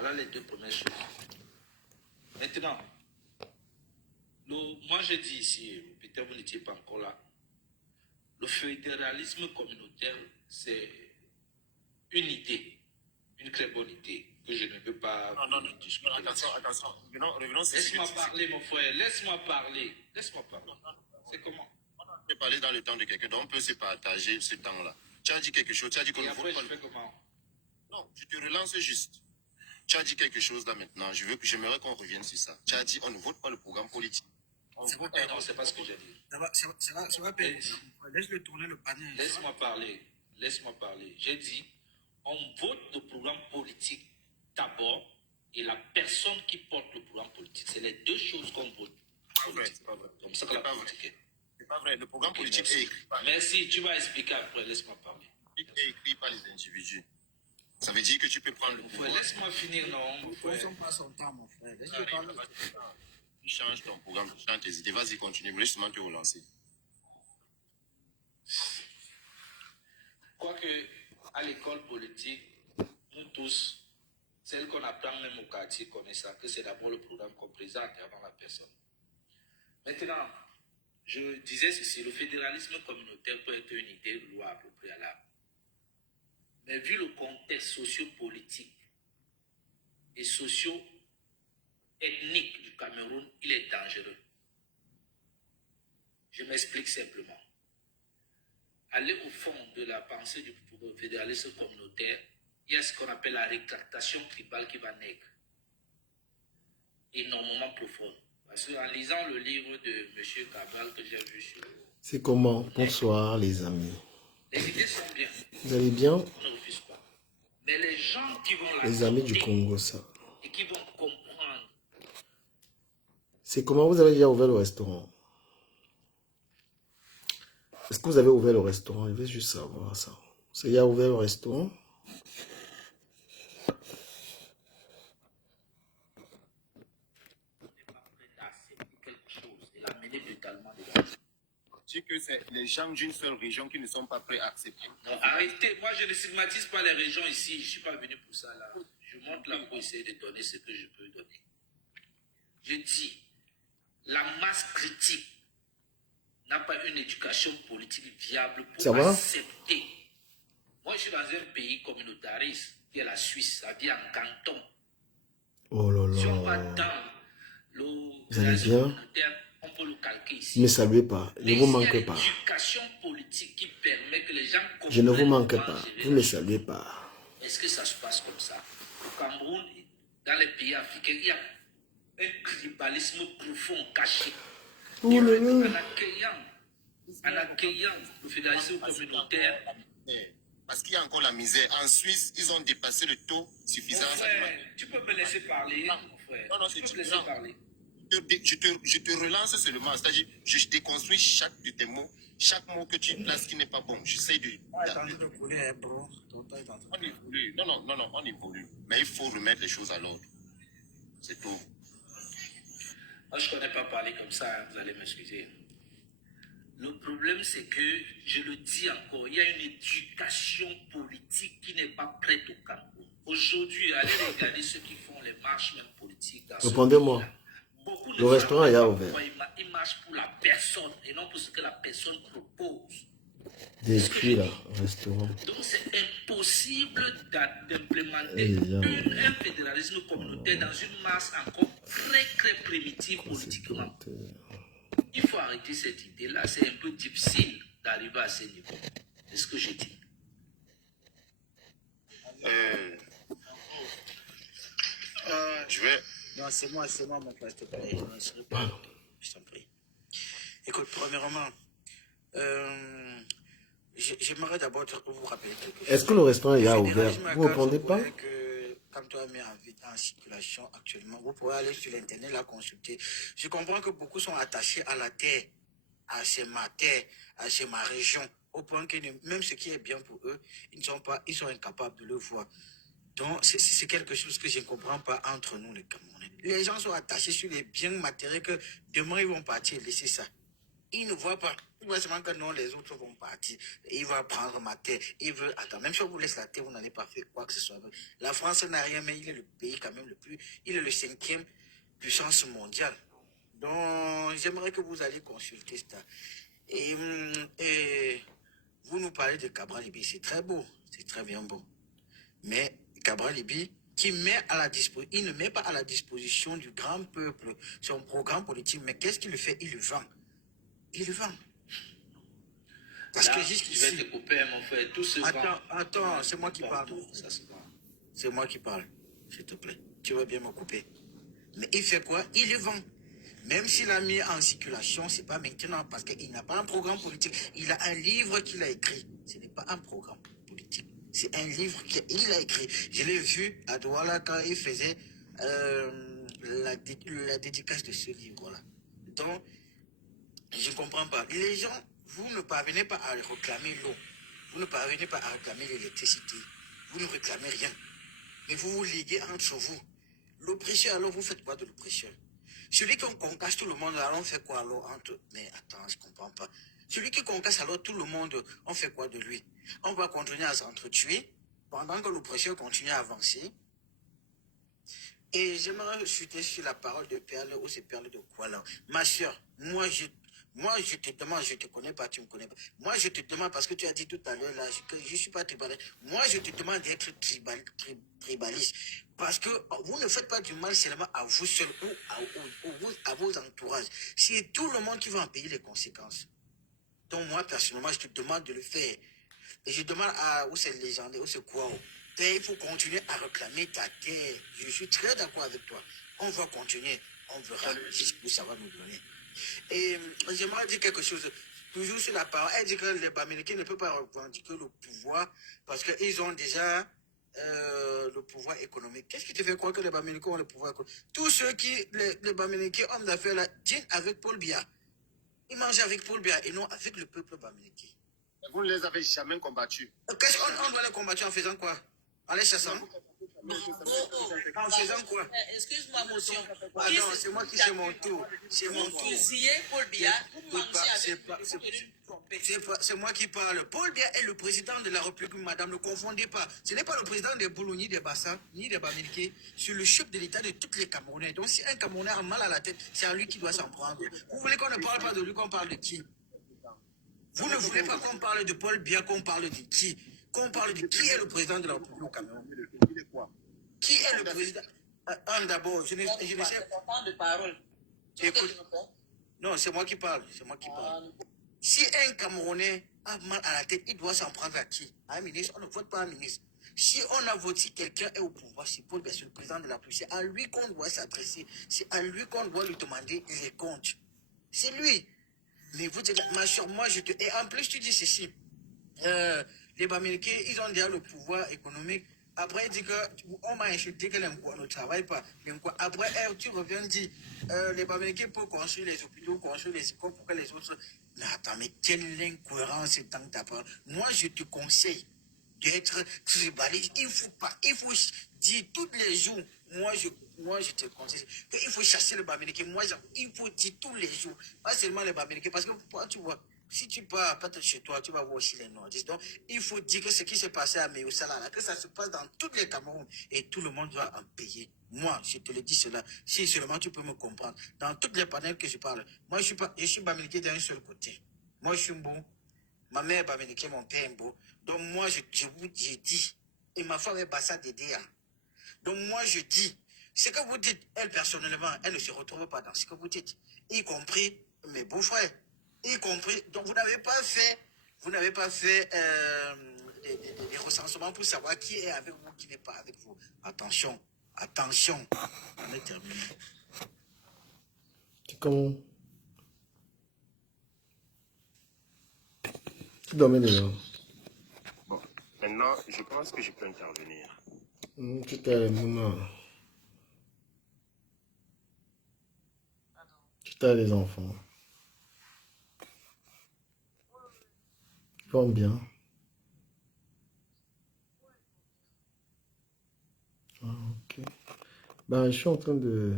Voilà les deux premières choses. Maintenant, moi je dis ici, peut-être vous n'étiez pas encore là, le fédéralisme communautaire, c'est une idée, une très bonne idée, que je ne peux pas discuter. Attention. Revenons sur laisse-moi parler, mon frère, laisse-moi parler. C'est comment? On peut parler dans le temps de quelqu'un, donc on peut se partager ce temps-là. Tu as dit quelque chose, tu as dit qu'on ne vote pas. Je fais comment? Non, je te relance juste. Tu as dit quelque chose là maintenant, j'aimerais qu'on revienne sur ça. Tu as dit on ne vote pas le programme politique. Non, c'est pas ce que j'ai dit. Ça va payer. Laisse-le tourner le panel. Laisse-moi parler. J'ai dit, on vote le programme politique d'abord et la personne qui porte le programme politique. C'est les deux choses qu'on vote. C'est pas vrai. Comme ça que la politique est. C'est pas vrai. Le programme politique est écrit par... Merci, tu vas expliquer après. Laisse-moi parler. Il est écrit par les individus. Ça veut dire que tu peux prendre le pouvoir. Laisse-moi finir, non, mon frère. Ne pas son temps, mon frère. Laisse-le parler. Tu changes ton programme, tu changes tes idées. Vas-y, continue. Mais laisse-moi te relancer. Quoique, à l'école politique, nous tous, celles qu'on apprend même au quartier, connaissent ça, que c'est d'abord le programme qu'on présente avant la personne. Maintenant, je disais ceci, le fédéralisme communautaire peut être une idée louable au préalable. Mais vu le contexte socio-politique et socio-ethnique du Cameroun, il est dangereux. Je m'explique simplement. Aller au fond de la pensée du fédéralisme communautaire, il y a ce qu'on appelle la rétractation tribale qui va naître. Énormément profonde. Parce qu'en lisant le livre de M. Cabral que j'ai vu sur... C'est comment? Bonsoir les amis. Les idées sont bien. Vous allez bien? On ne refuse pas. Mais les gens qui vont les amis du Congo, ça. Et qui vont comprendre. C'est comment? Vous avez déjà ouvert le restaurant? Est-ce que vous avez ouvert le restaurant? Je veux juste savoir ça. Vous avez déjà ouvert le restaurant? C'est que c'est les gens d'une seule région qui ne sont pas prêts à accepter. Non, arrêtez, moi je ne stigmatise pas les régions ici, je ne suis pas venu pour ça là. Je monte là pour essayer de donner ce que je peux donner. Je dis, la masse critique n'a pas une éducation politique viable pour accepter. Moi je suis dans un pays communautariste, qui est la Suisse, ça vient en canton. Oh là là. Si on va dans le vous allez bien? on peut le calquer ici. Ne saluez pas, ne vous manquez pas. L'éducation politique qui permet que les gens comprennent. Je ne vous manque pas, vous ne saluez pas. Est-ce que ça se passe comme ça? Au Cameroun, dans les pays africains, il y a un tribalisme profond caché. Oh là là. En accueillant le fédéralisme communautaire. Parce qu'il y a encore la misère. En Suisse, ils ont dépassé le taux suffisant. Tu peux me laisser parler, mon frère. Non, tu peux me laisser parler. Je te relance seulement, c'est-à-dire je déconstruis chaque de tes mots, chaque mot que tu places qui n'est pas bon. J'essaie de... On évolue. Non, on évolue. Mais il faut remettre les choses à l'ordre. C'est tout. Moi, je ne connais pas parler comme ça, hein, vous allez m'excuser. Le problème, c'est que, je le dis encore, il y a une éducation politique qui n'est pas prête au Cameroun. Aujourd'hui, allez regarder ceux qui font les marches même politiques. Répondez-moi. Le restaurant est ouvert. Ils marchent pour la personne et non pour ce que la personne propose. Décrit là, restaurant. Donc c'est impossible d'implémenter un fédéralisme communautaire dans une masse encore très très primitive politiquement. Il faut arrêter cette idée-là. C'est un peu difficile d'arriver à ce niveau. C'est ce que j'ai dit. Je vais... Non, c'est moi, mon frère, s'il te plaît. Je t'en prie. Écoute, premièrement, j'aimerais d'abord vous rappeler quelque chose. Est-ce que le restaurant est ouvert? Vous ne répondez pas? Quand tu as mis en circulation actuellement, vous pouvez aller sur l'internet la consulter. Je comprends que beaucoup sont attachés à la terre, à ma terre, à ma région, au point que même ce qui est bien pour eux, ils sont incapables de le voir. Donc, c'est quelque chose que je ne comprends pas entre nous, les Camerounais. Les gens sont attachés sur les biens matériels que demain, ils vont partir et laisser ça. Il ne voit pas. Il voit seulement que non, les autres vont partir. Il va prendre ma terre. Il veut, attends, même si on vous laisse la terre, vous n'allez pas faire quoi que ce soit. La France n'a rien, mais il est le pays quand même le plus, il est le 5e puissance mondiale. Donc, j'aimerais que vous alliez consulter ça. Et vous nous parlez de Cabral Libi, c'est très beau, c'est très bien beau. Mais Cabral Libi, qui met à la disposition, il ne met pas à la disposition du grand peuple son programme politique, mais qu'est-ce qu'il fait? Il le vend. Il le vend. Parce Là, que je vais jusqu'ici. te couper, mon frère. Tout se vend. Attends, c'est moi qui parle. Partout, ça se vend. C'est moi qui parle, s'il te plaît. Tu vas bien me couper. Mais il fait quoi? Il le vend. Même s'il a mis en circulation, c'est pas maintenant, parce qu'il n'a pas un programme politique. Il a un livre qu'il a écrit. Ce n'est pas un programme politique. C'est un livre qu'il a écrit. Je l'ai vu à Douala quand il faisait la dédicace de ce livre-là. Donc, je ne comprends pas. Les gens, vous ne parvenez pas à réclamer l'eau. Vous ne parvenez pas à réclamer l'électricité. Vous ne réclamez rien. Mais vous vous liguez entre vous. L'oppresseur, alors vous faites quoi de l'oppresseur? Celui qui concasse tout le monde, alors on fait quoi alors entre... Mais attends, je ne comprends pas. Celui qui concasse alors tout le monde, on fait quoi de lui? On va continuer à s'entretuer pendant que l'oppresseur continue à avancer. Et j'aimerais chuter sur la parole de Perle, ou c'est Perle de quoi là? Ma soeur, moi je te demande, je ne te connais pas, tu ne me connais pas. Moi je te demande, parce que tu as dit tout à l'heure là, que je ne suis pas tribaliste. Moi je te demande d'être tribaliste. Parce que vous ne faites pas du mal seulement à vous seul ou à vos entourages. C'est tout le monde qui va en payer les conséquences. Donc moi personnellement, je te demande de le faire. Et je demande à où c'est légendaire, où c'est quoi. Il faut continuer à réclamer ta terre. Je suis très d'accord avec toi. On va continuer. On verra jusqu'où ça va nous donner. Et j'aimerais dire quelque chose. Toujours sur la parole. Elle dit que les Bamileke ne peuvent pas revendiquer le pouvoir parce qu'ils ont déjà le pouvoir économique. Qu'est-ce qui te fait croire que les Bamileke ont le pouvoir économique? Tous ceux qui, les Bamileke, hommes d'affaires, là, dînent avec Paul Biya. Ils mangent avec Paul Biya et non avec le peuple Bamileke. Vous ne les avez jamais combattus. Qu'est-ce qu'on doit les combattre en faisant quoi? En les chassant? En faisant quoi? Excuse-moi, monsieur. Pardon, c'est moi qui c'est mon tour. C'est mon Vous tour. fusillez Paul Biya, vous mangez avec C'est moi qui parle. Paul Biya est le président de la République, madame, ne confondez pas. Ce n'est pas le président des Boulou, ni des Bassa, ni des Bamileke. C'est le chef de l'État de tous les Camerounais. Donc si un Camerounais a mal à la tête, c'est à lui qui doit s'en prendre. Vous voulez qu'on ne parle pas de lui, qu'on parle de qui? Vous ne voulez pas qu'on parle de Paul Biya, qu'on parle de qui? Qu'on parle de qui est le président de la République au Cameroun? Qui est le président? D'abord, je ne sais temps de parole. Écoute, non, c'est moi qui parle. C'est moi qui parle. Si un Camerounais a mal à la tête, il doit s'en prendre à qui? À un ministre? On ne vote pas un ministre. Si on a voté quelqu'un est au pouvoir, c'est Paul Biya, c'est le président de la République. C'est à lui qu'on doit s'adresser. C'est à lui qu'on doit lui demander les comptes. C'est lui. Mais vous dites, ma soeur, moi je te... Et en plus, tu dis ceci. Les Bamileke, ils ont déjà le pouvoir économique. Après, il dit qu'on m'a insulté que l'Emkwa ne travaille pas. Après, tu reviens et dis, les Bamileke peuvent construire les hôpitaux, construire les écoles pour que les autres... Mais attends, mais quelle incohérence est dans ta parole? Moi, je te conseille d'être tribaliste. Il faut dire tous les jours, moi je te conseille qu'il faut chasser le Bamileke. Il faut dire tous les jours, pas seulement les Bamileke, parce que tu vois, si tu pars peut-être chez toi, tu vas voir aussi les nordistes. Donc, il faut dire que ce qui s'est passé à Meusala, que ça se passe dans tous les Cameroun et tout le monde doit en payer. Moi, je te le dis cela, si seulement tu peux me comprendre. Dans toutes les panels que je parle, moi je suis Bamileke d'un seul côté. Moi je suis bon. Ma mère est Bamileke, mon père est beau. Donc moi, je vous dis, et ma femme est Bassa Dédéa. Donc moi, je dis, ce que vous dites, elle personnellement, elle ne se retrouve pas dans ce que vous dites. Y compris mes beaux-frères. Y compris, donc vous n'avez pas fait des recensements pour savoir qui est avec vous, qui n'est pas avec vous. Attention, on est terminé. C'est comment? Tu dormais déjà. Bon, maintenant, je pense que je peux intervenir. Tu t'es maman. Tu as des enfants. Ils vont bien. Ah, ok. Ben, je suis en train de